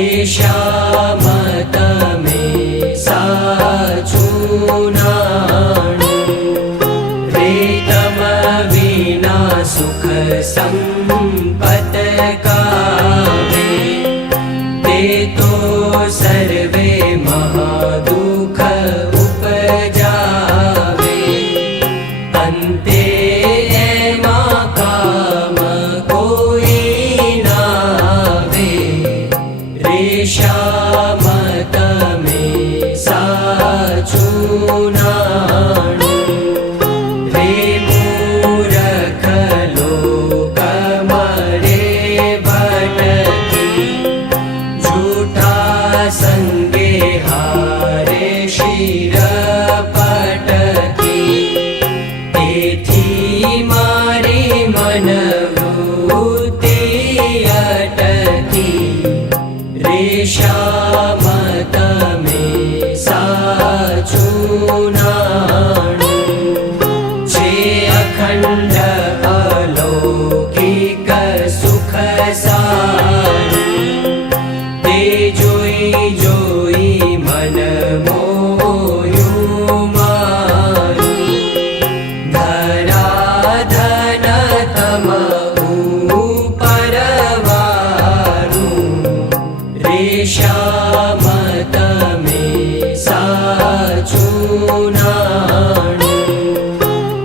रेशामत में साचुं नाणुं रेतम विना सुख संपत कावे ते तो सर्वे महादुख उपजावे अन्ते एमा काम कोई नावे रेशामत में साचुं नाणुं रे मूरख लोक मरे भटकी झूठा संगे हारे शिर पटकी तेथी मारी मनवृत्ति अटकी रेशामत में साचुं नाणुं जे अखंड अलौकिक सुख सारूं ते जोई जोई मन मोह्યું मारूं धराधन तम परवारूं रेशामत में साचुं नाणुं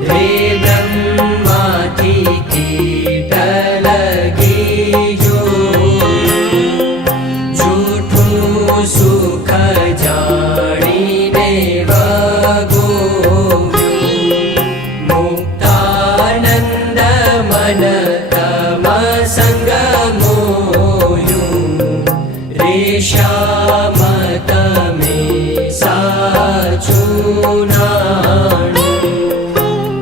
रे ब्रह्माथी कीट लगी जोયું झूठું सुख जाणीने वगोव्યું मुक्तानंद मन तम संग मोह्યું रेशामत में साचुं नाणुं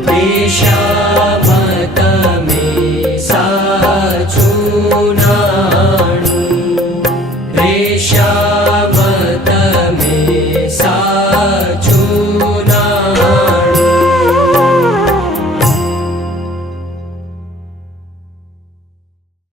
रेशामत में साचुं नाणुं।